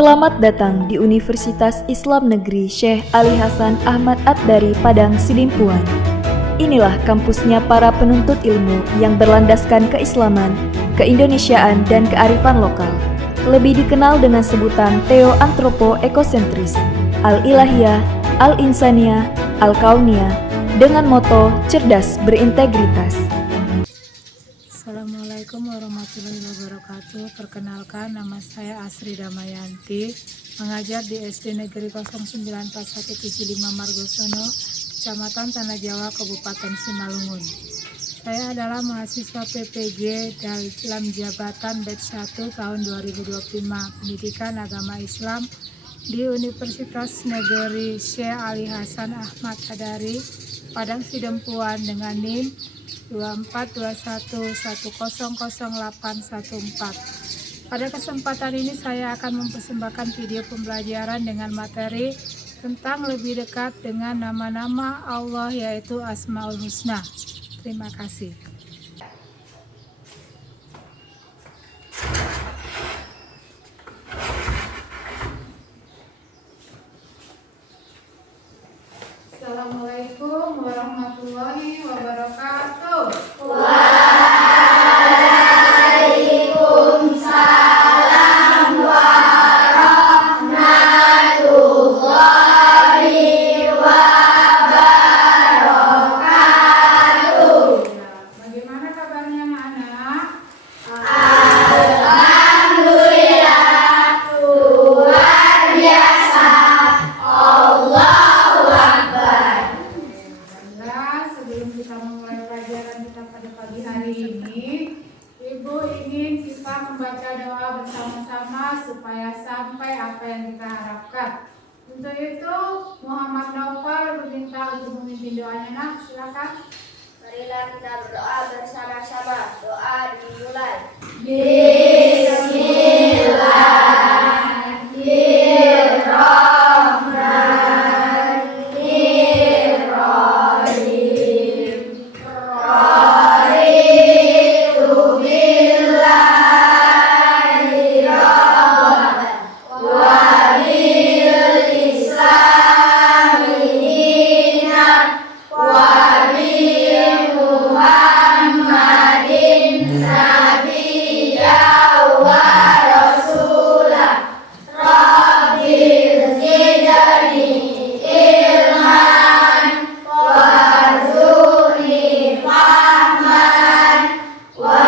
Selamat datang di Universitas Islam Negeri Syekh Ali Hasan Ahmad At-Dari Padang Sidimpuan. Inilah kampusnya para penuntut ilmu yang berlandaskan keislaman, keindonesiaan, dan kearifan lokal. Lebih dikenal dengan sebutan Theo-Antropo-Ekosentris, Al-Ilahiyah, Al-Insaniyah, Al-Kauniyah, dengan moto cerdas berintegritas. Assalamualaikum warahmatullahi wabarakatuh. Perkenalkan, nama saya Asri Damayanti, mengajar di SD Negeri 094175 Margosono, Kecamatan Tanah Jawa, Kabupaten Simalungun. Saya adalah mahasiswa PPG dalam jabatan batch 1 tahun 2025 Pendidikan Agama Islam di Universitas Negeri Syekh Ali Hasan Ahmad At-Dari Padang Sidimpuan dengan NIM 2421100814. Pada kesempatan ini saya akan mempersembahkan video pembelajaran dengan materi tentang lebih dekat dengan nama-nama Allah, yaitu Asmaul Husna. Terima kasih. Assalamualaikum warahmatullahi wabarakatuh. Waalaikumsalam warahmatullahi wabarakatuh. Bagaimana kabarnya anak-anak? Alhamdulillah, luar biasa. Allahu Akbar. Sebelum kita memulai pelajaran kita pada pagi hari ini, Ibu ingin kita membaca doa bersama-sama supaya sampai apa yang kita harapkan. Untuk itu, Muhammad Naufal meminta untuk memimpin doanya. Nak, silakan. Marilah kita berdoa bersama-sama. Doa dimulai. Bismillahirrahmanirrahim. Raditu billahi rabban wa bil islami dinan wa bi Muhammadin nabiyyan wa rasulah. Rabbil zidni ilman warzuqni fahman wa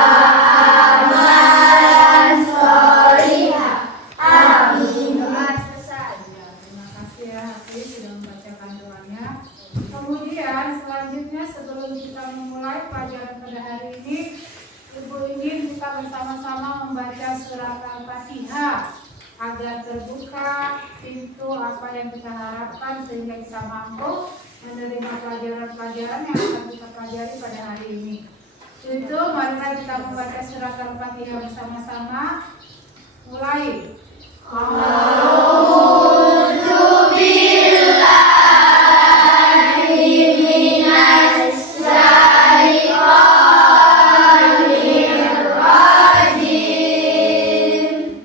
amalan sholihah. Amin. Selesai. Terima kasih ya, Hafiz sudah membacakan doanya. Kemudian selanjutnya, sebelum kita memulai pelajaran pada hari ini, Ibu ingin kita bersama-sama membaca surat Al-Fatihah agar terbuka pintu apa yang kita harapkan sehingga kita mampu menerima pelajaran-pelajaran yang akan kita pelajari pada hari ini. Itu marilah kita membaca surat Al-Fatihah bersama-sama. Mulai. A'udzu billahi minas syaitonir rajim.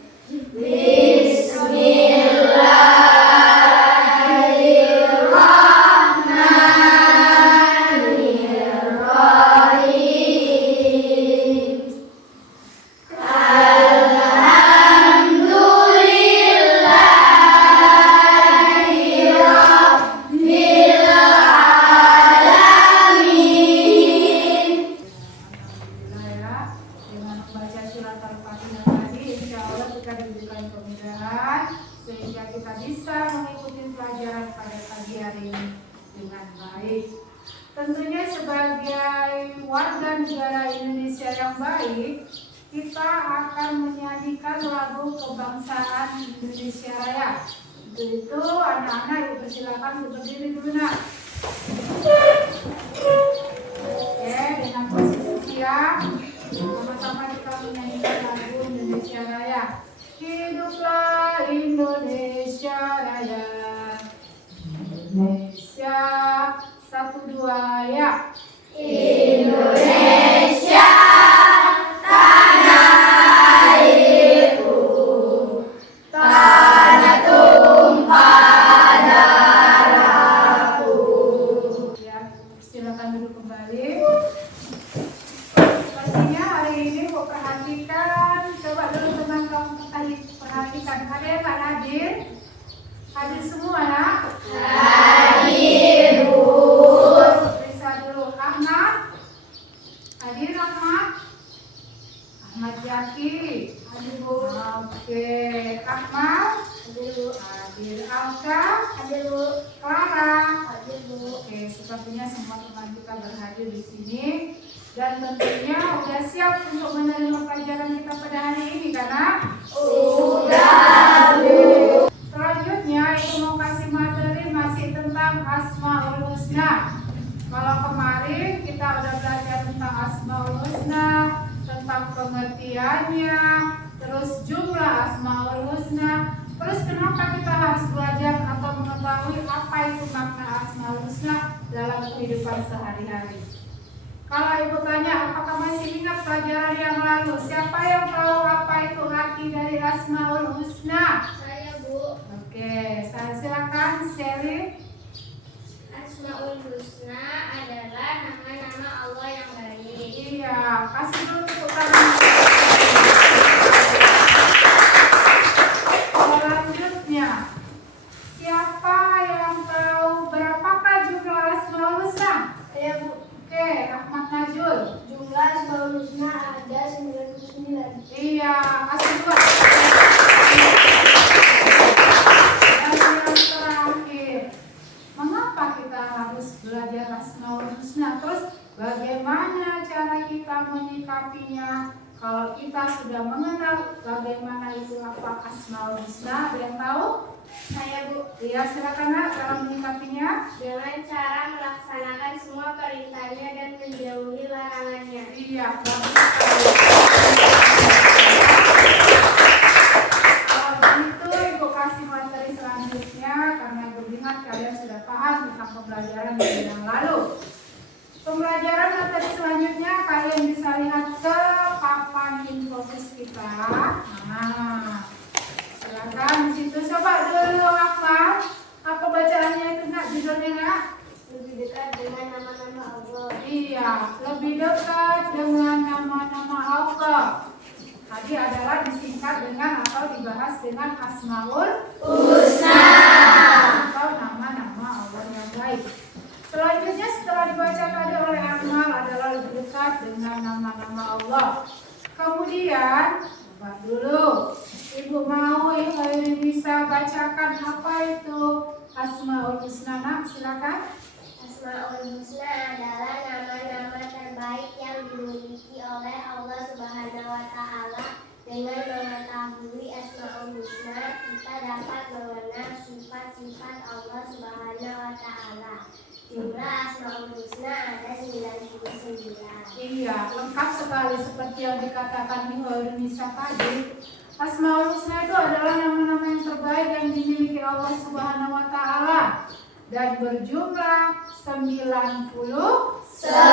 Bismillahirrahmanirrahim. Alhamdulillahi rabbil alamin. Alhamdulillah ya, dengan membaca surat Al-Fatihah tadi, insya Allah kita diberikan kemudahan sehingga kita bisa mengikuti pelajaran pada pagi hari ini dengan baik. Tentunya sebagai warga negara Indonesia yang baik, kita akan menyanyikan lagu kebangsaan Indonesia Raya. Untuk itu, anak-anak ibu persilakan berdiri dulu nak. Oke, dengan posisi siap, sama-sama kita menyanyikan lagu Indonesia Raya. Hiduplah Indonesia Raya, Indonesia satu dua ya. Indonesia tanah airku, tanah hadir di sini dan tentunya udah siap untuk menerima pelajaran kita pada hari ini kan, Nak? Sudah. Selanjutnya Ibu mau kasih materi masih tentang Asmaul Husna. Kalau kemarin kita udah belajar tentang Asmaul Husna, tentang pengertiannya, terus jumlah Asmaul Husna. Terus kenapa kita harus belajar atau mengetahui apa itu makna Asmaul Husna dalam kehidupan sehari-hari? Kalau Ibu tanya, apakah masih ingat pelajaran yang lalu? Siapa yang tahu apa itu arti dari Asmaul Husna? Saya, Bu. Oke, saya silakan Sherry. Asmaul Husna adalah nama-nama Allah yang baik. Iya, kasih dulu tepuk tangan. Selanjutnya, siapa yang tahu berapakah jumlah Asmaul Husna? Saya, Bu. Oke, Ahmad Najul. Jumlah Asmaul Husna ada 99. Iya, kasih dua. Dan yang terakhir, mengapa kita harus belajar Asmaul Husna? Terus bagaimana cara kita menyikapinya? Kalau kita sudah mengenal bagaimana itu apa Asmaul Husna, ada yang tahu? Saya, Bu. Iya, silakan Nak, cara menyikapinya. Dengan cara melaksanakan semua perintahnya dan menjauhi larangannya. Iya, bagus sekali. Kalau begitu Ibu kasih materi selanjutnya karena Ibu ingat kalian sudah paham tentang pembelajaran yang lalu. Pembelajaran materi selanjutnya kalian bisa lihat ke papan infografis kita. Nah, silakan di situ coba dulu hafal. Apa bacaannya itu Nak? Judulnya Nak? Lebih dekat dengan nama-nama Allah. Iya, lebih dekat dengan nama-nama Allah. Tadi adalah disingkat dengan atau dibahas dengan Asmaul Husna. atau nama-nama Allah yang baik. Selanjutnya setelah dibaca tadi oleh Akmal adalah lebih dekat dengan nama-nama Allah. Kemudian, coba dulu. Ibu mau Ibu bisa bacakan apa itu Asmaul Husna, Nak? Silakan. Asmaul Husna adalah nama-nama terbaik yang dimiliki oleh Allah Subhanahu wa Ta'ala. Dengan mengetahui Asmaul Husna, kita dapat mengenal sifat-sifat Allah Subhanahu wa Ta'ala. Jumlah Asmaul Husna ada 99. Iya, lengkap sekali seperti yang dikatakan Ibu Nisa tadi. Asmaul Husna itu adalah nama-nama yang terbaik yang dimiliki Allah Subhanahu wa Ta'ala dan berjumlah 99. Ya,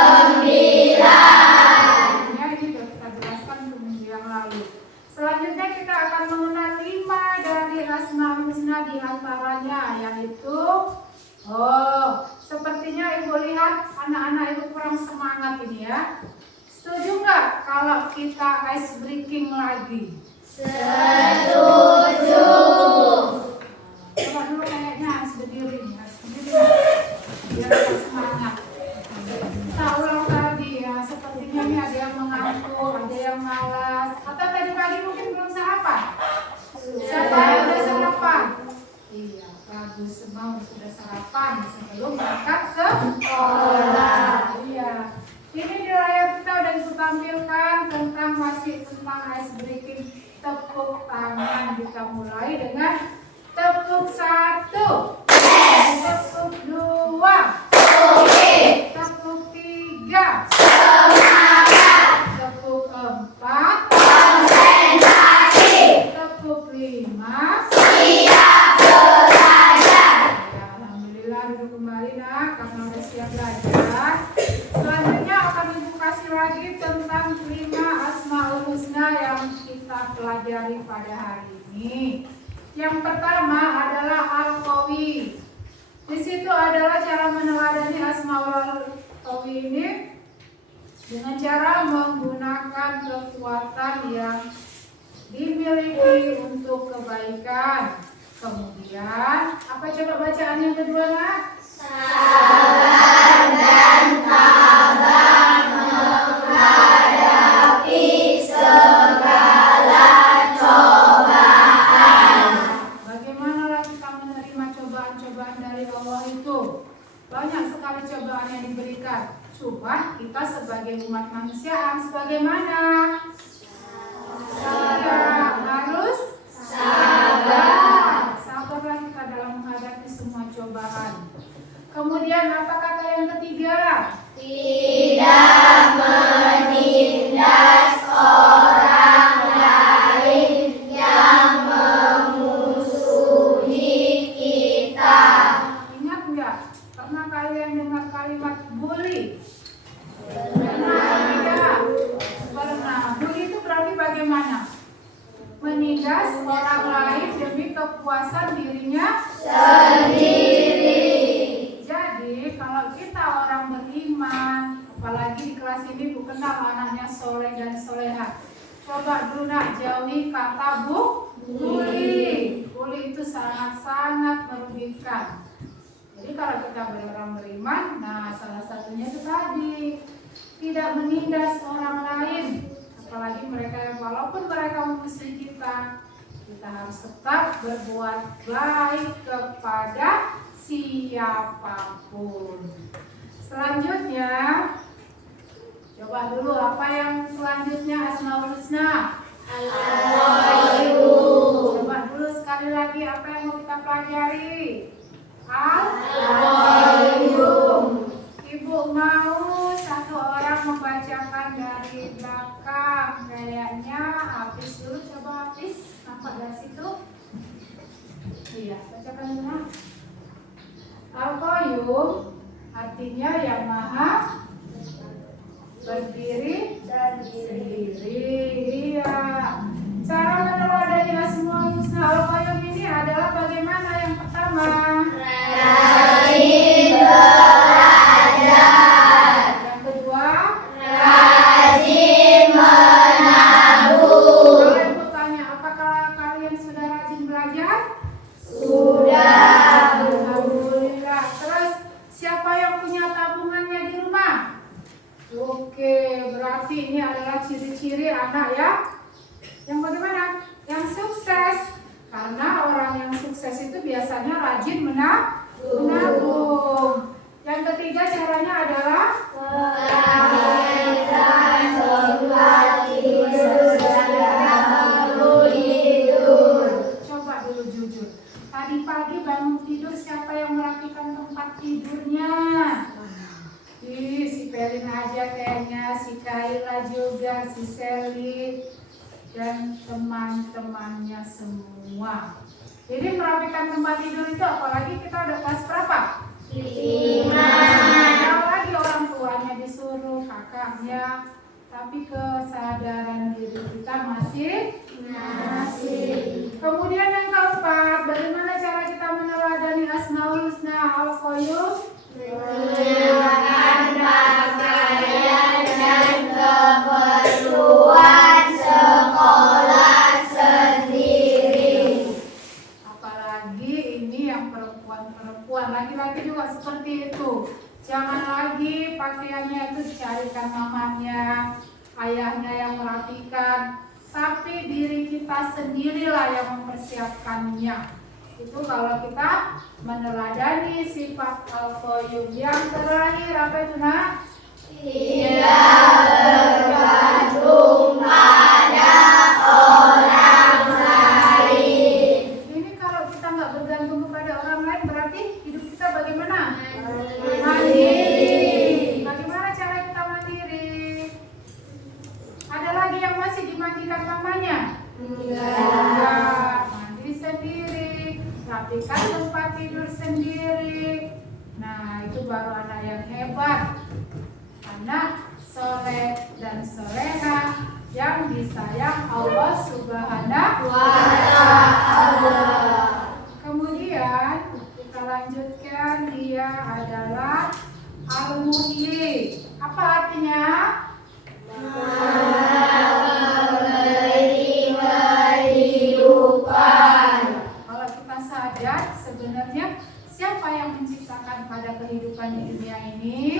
ini sudah kita jelaskan minggu yang lalu. Selanjutnya kita akan mengenal 5 dari Asmaul Husna di antaranya, yaitu sepertinya Ibu lihat anak-anak Ibu kurang semangat ini ya. Setuju nggak kalau kita ice breaking lagi? Setuju. Coba dulu kayaknya harus berdiri biar kita semangat. Kita ulang lagi ya, sepertinya ini ada yang mengantuk, ada yang malas, atau tadi pagi mungkin belum sarapan. Siapa yang udah sarapan? Iya, bagus, semua sudah sarapan sebelum berangkat sekolah. Iya. Ini di layar kita udah ditampilkan tentang masih tentang ice breaking. Tepuk tangan kita mulai dengan tepuk 1, tepuk 2, tepuk 3, tepuk 4, tepuk 5. Alhamdulillah, duduk kembali Nak, karena sudah siap belajar. Selanjutnya akan Ibu kasih lagi tentang 5 Asmaul Husna yang kita pelajari pada hari ini. Yang pertama adalah Al-Qawi. Di situ adalah cara meneladani Asmaul Qawi ini dengan cara menggunakan kekuatan yang dimiliki untuk kebaikan. Kemudian, apa coba bacaan yang kedua, Nak? Sabar dan tabah menghadapi segala cobaan. Bagaimana kita menerima cobaan-cobaan dari Allah itu? Banyak sekali cobaan yang diberikan. Cuma kita sebagai umat manusia harus bagaimana? Harus sabar. Sabarlah kita dalam menghadapi semua cobaan. Kemudian apa kata yang ketiga? Tidak menindas orang lain yang memusuhi kita. Ingat nggak? Pernah kalian dengar kalimat bully? Pernah tidak? Pernah. Bully itu berarti bagaimana? Menindas orang lain demi kepuasan dirinya sendiri. Jadi kalau kita orang beriman, apalagi di kelas ini Bu kenal anaknya soleh dan soleha. Coba dulu nak jauhi kata bully. Bully itu sangat-sangat merugikan. Jadi kalau kita orang beriman, nah salah satunya itu tadi tidak menindas orang lain, apalagi mereka yang walaupun mereka memusuhi kita harus tetap berbuat baik kepada siapapun. Selanjutnya, coba dulu apa yang selanjutnya Asmaul Husna. Coba dulu sekali lagi apa yang mau kita pelajari. Al-Qayyum. Ibu mau satu orang membacakan dari belakang. Kayaknya habis dulu, coba habis. Nampak dari situ? Iya, bacakan dulu. Al-Qayyum artinya yang maha berdiri sendiri. Iya. Cara meneladani Asmaul Husna Al-Qayyum ini adalah bagaimana? Yang pertama, Rajin belajar. yang kedua, Rajin menabung. kalian bertanya, apakah kalian sudah rajin belajar? Sudah. Alhamdulillah. Terus siapa yang punya tabungannya di rumah? Oke, berarti ini adalah ciri-ciri anak ya. Yang bagaimana? Yang sukses. Karena orang yang sukses itu biasanya rajin menabung. Yang ketiga caranya adalah Melainkan tempat tidur. Coba dulu jujur. Tadi pagi bangun tidur siapa yang merapikan tempat tidurnya? Si Pelin aja kayaknya, si Kaila juga, si Sally dan teman-temannya semua. Jadi merapikan tempat tidur itu apalagi kita udah kelas berapa? 5. Kalau lagi orang tuanya disuruh, kakaknya, tapi kesadaran diri kita masih. Kemudian yang keempat, bagaimana cara kita meneladani Asmaul Husna Al-Qayyum? Menggunakan pakaian dan keperluan sekolah sendiri. Apalagi ini yang perempuan, laki-laki juga seperti itu. Jangan lagi pakaiannya itu dicarikan mamanya, ayahnya yang merapikan, tapi diri kita sendirilah yang mempersiapkannya. Itu kalau kita meneladani sifat Al-Qayyum. Yang terakhir apa itu nak? Tidak bergantung pada orang lain. Ini kalau kita nggak bergantung kepada orang lain berarti hidup kita bagaimana? Mandiri. Bagaimana cara kita mandiri? Ada lagi yang masih dimandikan mamanya? Enggak. Mandi sendiri, rapikan tempat tidur sendiri. Nah, itu baru anak yang hebat. Anak soleh dan soleha yang disayang Allah Subhanahu wa Ta'ala. Kemudian kita lanjutkan, dia adalah Al-Muhyi. Apa artinya? Memberi kehidupan. Kalau kita sadar sebenarnya siapa yang menciptakan pada kehidupan di dunia ini?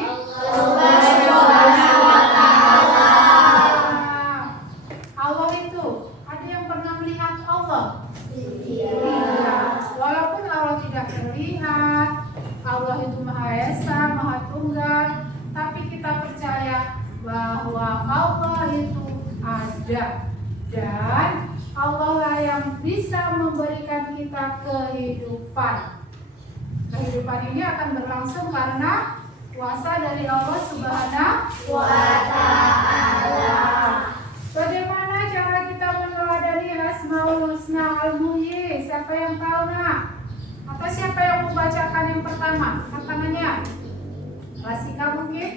Allah itu, ada yang pernah melihat Allah? Tidak. Walaupun Allah tidak terlihat, Allah itu Maha Esa, Maha Tunggal, tapi kita percaya bahwa Allah itu ada dan Allah lah yang bisa memberikan kita kehidupan. Kehidupan ini akan berlangsung karena kuasa dari Allah Subhanahu wa Ta'ala. Bagaimana cara kita meneladani Asmaul Husna Al-Muhyi? Siapa yang tahu nak? Atau siapa yang membacakan yang pertama? Angkat tangannya. Rasika mungkin?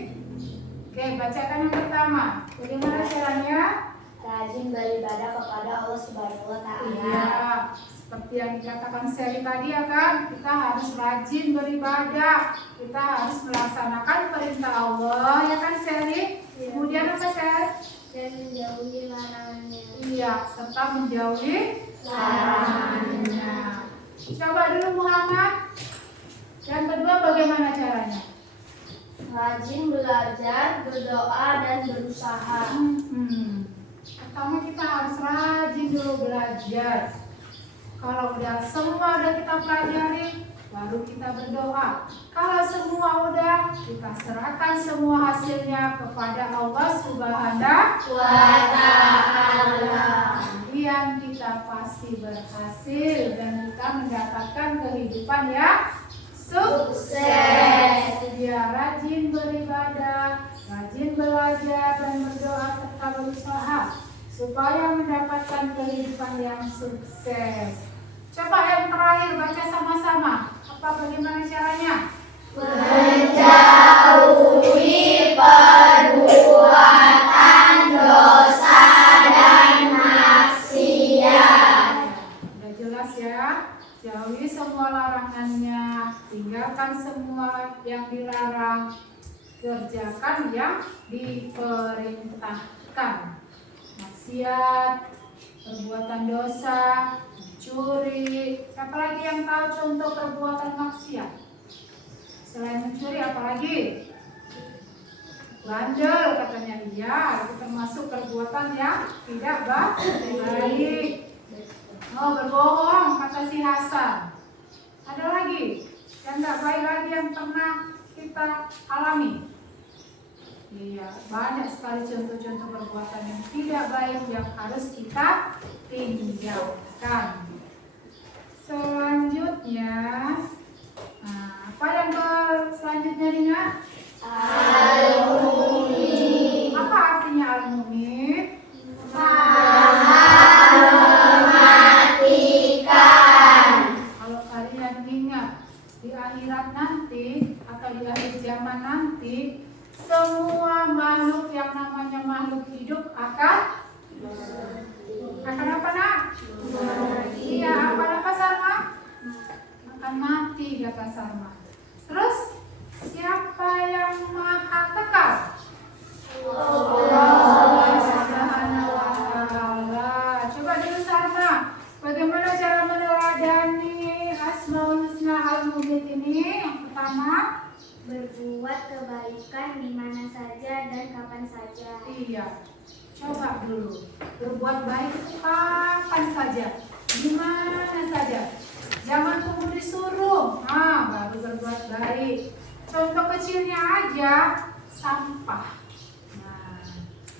Oke, bacakan yang pertama. Bagaimana caranya? Rajin beribadah kepada Allah Subhanahu wa Ta'ala. Iya, seperti yang dikatakan Seri tadi ya kan, kita harus rajin beribadah, kita harus melaksanakan perintah Allah ya kan Seri. Iya. Kemudian apa Seri? Dan menjauhi larangannya. Iya, serta menjauhi larangannya. Coba dulu Muhammad. Yang kedua bagaimana caranya? Rajin belajar, berdoa, dan berusaha. Pertama kita harus rajin dulu belajar. Kalau semua udah kita pelajari, baru kita berdoa. Kalau semua udah, kita serahkan semua hasilnya kepada Allah Subhanahu wa Ta'ala. Kemudian kita pasti berhasil dan kita mendapatkan kehidupan yang sukses. Dia rajin beribadah, rajin belajar dan berdoa serta berusaha supaya mendapatkan kehidupan yang sukses. Coba yang terakhir baca sama-sama. Apa bagaimana caranya? Menjauhi perbuatan dosa dan maksiat. Udah jelas ya. Jauhi semua larangannya, tinggalkan semua yang dilarang, kerjakan yang diperintahkan. Maksiat, perbuatan dosa, mencuri. Siapa lagi yang tahu contoh perbuatan maksiat? Selain mencuri apa lagi? Bandel katanya dia, itu termasuk perbuatan yang tidak baik. Oh, berbohong kata si Hasan. Ada lagi yang tidak baik lagi yang pernah kita alami. Iya, banyak sekali contoh-contoh perbuatan yang tidak baik yang harus kita tinggalkan. Selanjutnya, apa yang selanjutnya Dina? Al-Mu'min. Apa artinya al-mu'min? Kalau kalian ingat di akhirat nanti atau di akhir zaman nanti, semua makhluk yang namanya makhluk hidup akan apa nak? Iya, apa Sarma? Akan mati kata Sarma. Terus siapa yang maha kekal? Allah Subhanahu wa Ta'ala. Coba dulu Sarma, bagaimana cara meneladani Asmaul Husna Al-Muhyi ini? Yang pertama, Berbuat kebaikan di mana saja dan kapan saja. iya. Coba dulu berbuat baik itu kapan saja, di mana saja. Jangan tunggu disuruh, baru berbuat baik. Contoh kecilnya aja, sampah. Nah,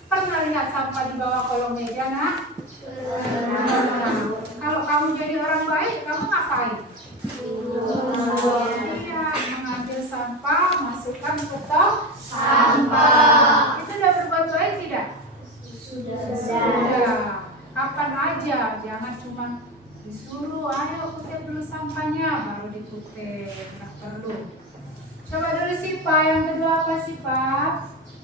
pernah lihat sampah di bawah kolong meja, nak? Kalau kamu jadi orang baik, kamu ngapain? Iya, mengambil sampah, masukkan ke tong sampah. Itu udah berbuat baik tidak? Sudah. Kapan aja, jangan cuma disuruh, ayo kutip dulu sampahnya, baru dikutip, nggak perlu. Coba dulu Sipa, yang kedua apa Sipa?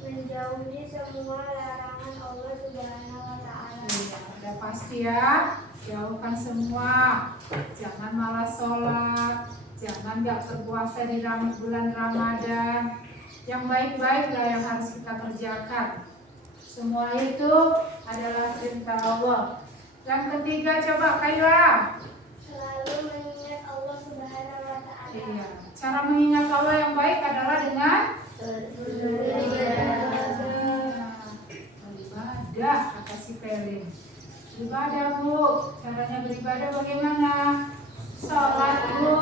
Menjauhi semua larangan Allah Subhanahu wa Ta'ala. Iya, udah pasti ya, jauhkan semua, jangan malas sholat, jangan nggak berpuasa di bulan Ramadan. Yang baik-baik lah yang harus kita kerjakan. Semua itu adalah perintah Allah. Yang ketiga coba Kaila. Selalu mengingat Allah Subhanahu wa Ta'ala. Iya, cara mengingat Allah yang baik adalah dengan beribadah, kata si Pelin. Beribadah Bu, caranya beribadah bagaimana? Sholat Bu.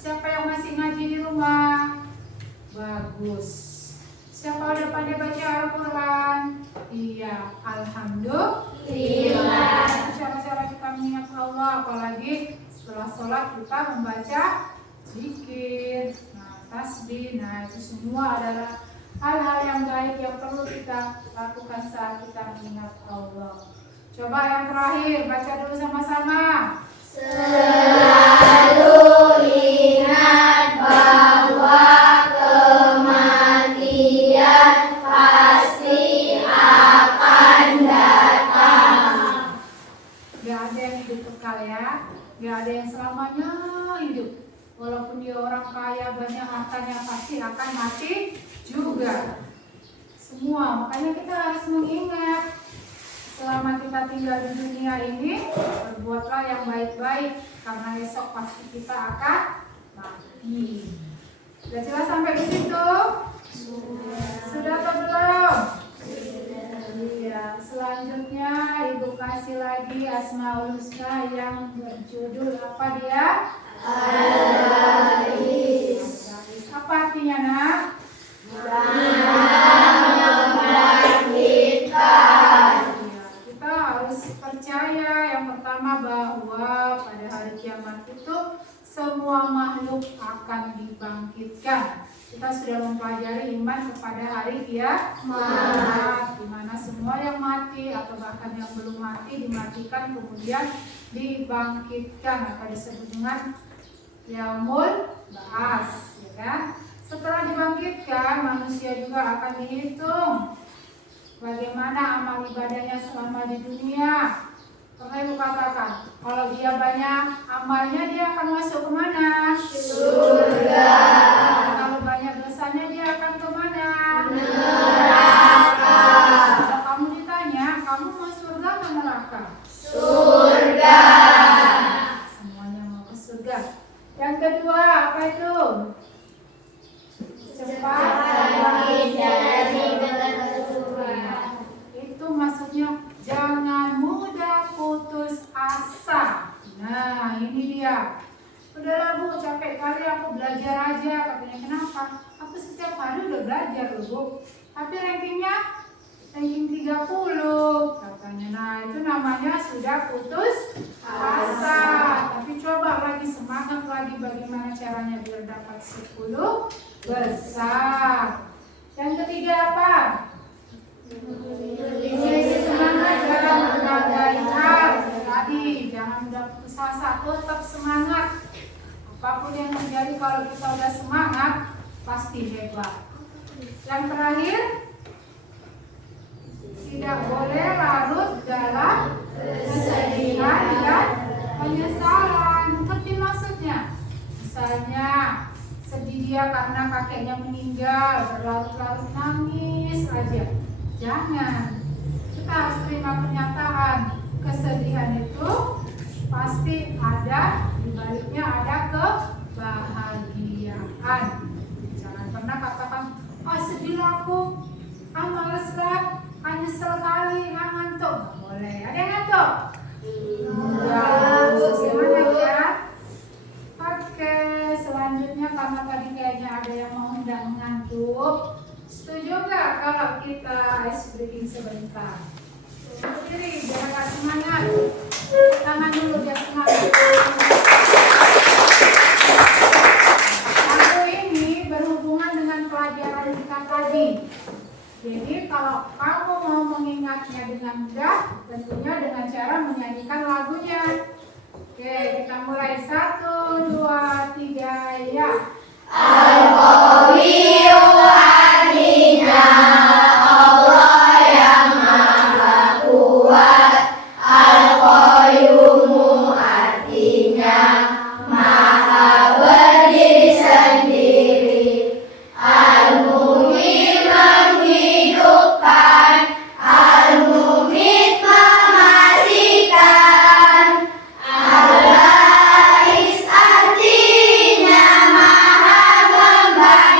Siapa yang masih ngaji di rumah? Bagus. Siapa udah pandai baca Al-Quran? Iya, alhamdulillah. Cara-cara kita mengingat Allah, apalagi setelah sholat kita membaca zikir, tasbih. Nah, itu semua adalah hal-hal yang baik yang perlu kita lakukan saat kita mengingat Allah. Coba yang terakhir, baca dulu sama-sama. Selalu ingat bahwa kematian pasti akan datang. Gak ada yang hidup kekal ya, gak ada yang selamanya hidup. Walaupun dia orang kaya, banyak hartanya, pasti akan mati juga. Semua, makanya kita harus mengingat selama kita tinggal di dunia ini, berbuatlah yang baik-baik, karena esok pasti kita akan mati. Sudah jelas sampai di situ? Sudah atau belum? Iya. Selanjutnya Ibu kasih lagi Asmaul Husna yang berjudul apa dia? Al-Ba'is. Apa artinya, Nak? Kita harus percaya yang pertama bahwa pada hari kiamat itu semua makhluk akan dibangkitkan. Kita sudah mempelajari iman kepada hari kiamat, di mana semua yang mati atau bahkan yang belum mati dimatikan kemudian dibangkitkan atau disebut dengan yaumul ba'ats, ya kan? Setelah dibangkitkan, manusia juga akan dihitung bagaimana amal ibadahnya selama di dunia. Pernah Ibu katakan, kalau dia banyak amalnya dia akan masuk kemana? Surga. Kalau banyak dosanya dia akan kemana? Neraka. Kalau kamu ditanya, kamu mau surga atau neraka? Surga. Semuanya mau ke surga. Yang kedua, apa itu? Cepat bangkit dari keterpurukan. Itu maksudnya jangan mudah putus asa. Nah, ini dia. Udahlah Bu, capek kali aku belajar aja. Katanya, kenapa? Aku setiap hari udah belajar loh Bu. Tapi rankingnya ranking 30 katanya. Nah, itu namanya sudah putus asa. Tapi coba lagi, semangat lagi bagaimana caranya biar dapat 10 besar. Yang ketiga apa? Semangat dalam berbagai hal. Tadi jangan mudah putus asa, tetap semangat. Apapun yang terjadi, kalau kita udah semangat pasti hebat. Yang terakhir, tidak boleh larut dalam kesedihan dan penyesalan. Ngerti maksudnya? Misalnya sedih dia karena kakeknya meninggal, berlarut-larut nangis aja. Jangan. Kita harus terima kenyataan. Kesedihan itu pasti ada, di baliknya ada kebahagiaan. Jangan pernah katakan, sedih aku, males lah, nyesel kali, ngantuk. Nggak boleh. Ada yang ngantuk? Semangat ya. Oke, selanjutnya karena tadi kayaknya ada yang mau hendak mengantuk. Setuju nggak kalau kita ice breaking sebentar? Berdiri, biar agak semangat. Tangan dulu biar semangat. Lagu ini berhubungan dengan pelajaran kita tadi. Jadi kalau kamu mau mengingatnya dengan mudah, tentunya dengan cara menyanyikan lagunya. Oke, kita mulai 1, 2, 3, ya. Al-Qawiyyu artinya Allah yang maha kuat. Al-Qayyumu artinya maha berdiri sendiri. Al-Muhyi menghidupkan, Al-Mumit mematikan. Al-Ba'is artinya maha membangkitkan.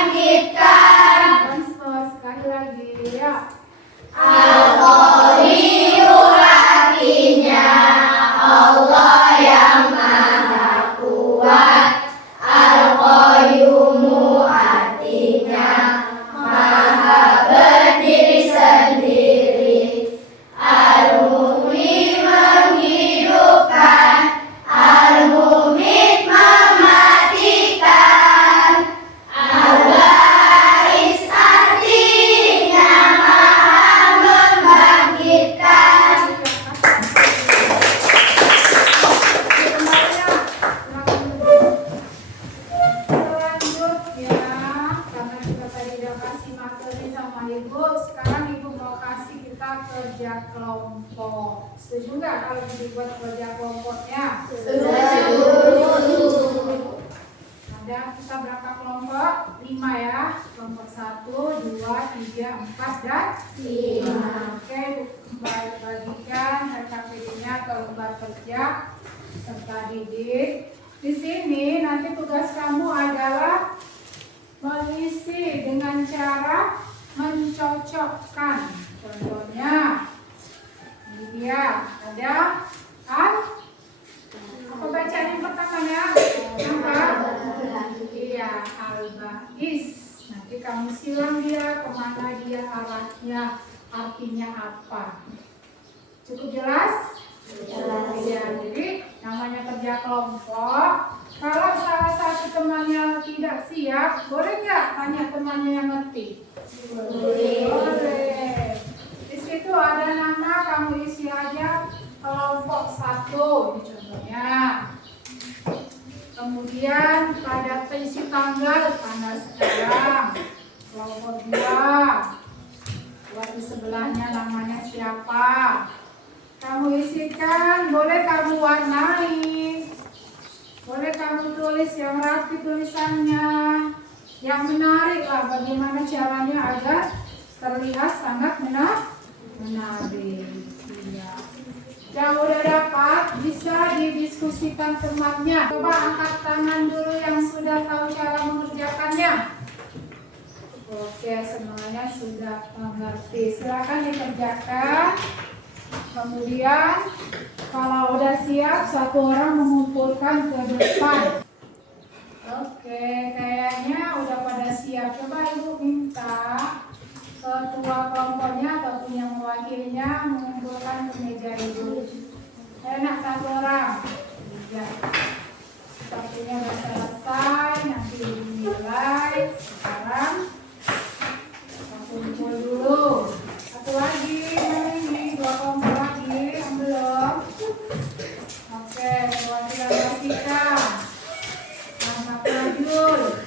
Ibu, sekarang Ibu mau kasih kita kerja kelompok. Setuju nggak kalau dibuat kerja kelompoknya? Setuju. Ada kita berapa kelompok? 5 ya. Kelompok 1, 2, 3, 4, dan 5. Oke, bagikan KKPD-nya ke lembar kerja serta didik. Di sini nanti tugas kamu adalah mengisi dengan cara mencocokkan. Contohnya, ini dia ada apa bacaan yang pertamanya? Apa? Iya, al-ba'is. Nanti kamu silang dia kemana dia arahnya, artinya apa. Cukup jelas? Jelas. Ya, jadi namanya kerja kelompok. Kalau salah satu temannya tidak siap, boleh nggak tanya temannya yang ngerti? Boleh. Di situ ada nama, kamu isi aja kelompok 1, contohnya. Kemudian pada isi tanggal sekarang. Kelompok 2. Buat di sebelahnya namanya siapa? Kamu isikan, boleh kamu warnai. Boleh kamu tulis yang rapi tulisannya, yang menarik lah. Bagaimana caranya agar terlihat sangat menarik. Iya. Yang udah dapat bisa didiskusikan temannya. Coba angkat tangan dulu yang sudah tahu cara mengerjakannya. Oke, semuanya sudah mengerti. Silakan dikerjakan. Kemudian kalau udah siap, satu orang mengumpulkan ke depan. Oke, kayaknya udah pada siap. Coba Ibu minta ketua kelompoknya ataupun yang mewakilinya mengumpulkan ke meja Ibu. Enak satu orang. Ya. Sepertinya udah selesai. Nanti dinilai. Sekarang kita kumpul dulu. Satu lagi. Ini 2 kelompok lagi yang belum. Oke, perwakilan Wasika. Selamat Najul.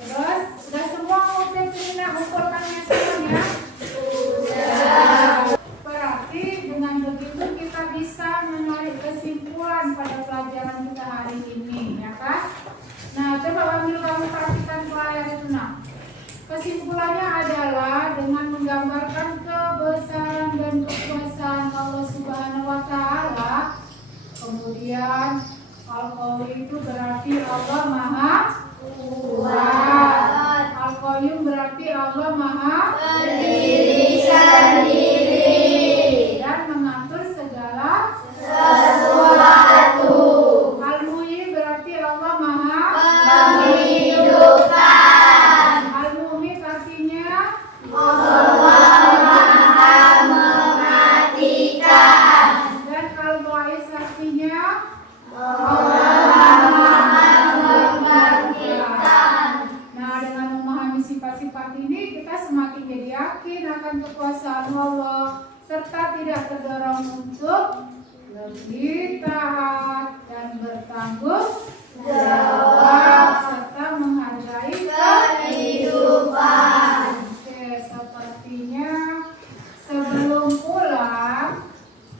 Terus, sudah semua mengumpulkannya semuanya? Sudah. Berarti dengan begitu kita bisa menarik kesimpulan pada pelajaran kita hari ini, ya kan? Nah, coba ambil kamu perhatikan layar itu, nah. Kesimpulannya adalah dengan menggambarkan kebesaran dan kekuasaan Allah Subhanahu wa Ta'ala. Kemudian Al-Qawi itu berarti Allah Maha Kuat. Al-Qayyum berarti Allah Maha Berdiri sendiri dan mengatur segala sesuatu. Al-Muhyi berarti Allah Maha menghidupkan. Al-Mumit artinya Allah Maha mematikan. Dan Al-Ba'is artinya Allah Maha membangkitkan. Nah, dengan memahami sifat-sifat ini, kita semakin jadi yakin akan kekuasaan Allah serta tidak terdorong untuk lebih taat dan bertanggung jawab serta menghargai kehidupan. Oke, sepertinya sebelum pulang,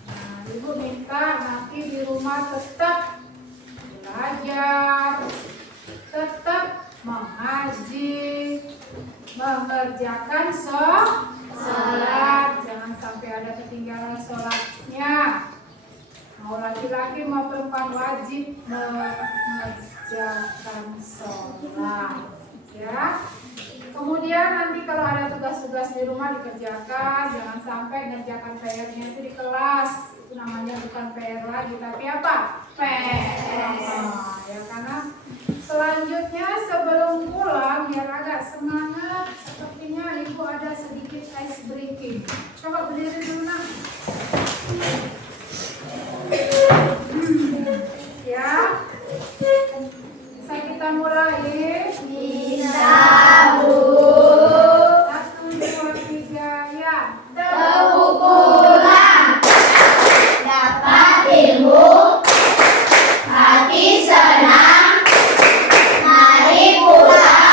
nah, Ibu minta nanti di rumah tetap belajar, tetap mengaji, mengerjakan sholat. Jangan sampai ada ketinggalan sholatnya. Mau laki-laki mau perempuan wajib mengerjakan sholat, ya. Kemudian nanti kalau ada tugas-tugas di rumah dikerjakan. Jangan sampai ngerjakan PR-nya itu di kelas. Itu namanya bukan PR lagi, tapi apa? PR. Ya, karena selanjutnya sebelum pulang biar agak semangat, sepertinya Ibu ada sedikit ice breaking. Coba berdiri dulu, nak. Ya, bisa kita mulai? Bisa, Bu. 1, 2, 3, ya. Tepuk pulang. Dapat ilmu. Hati senang. Mari pulang.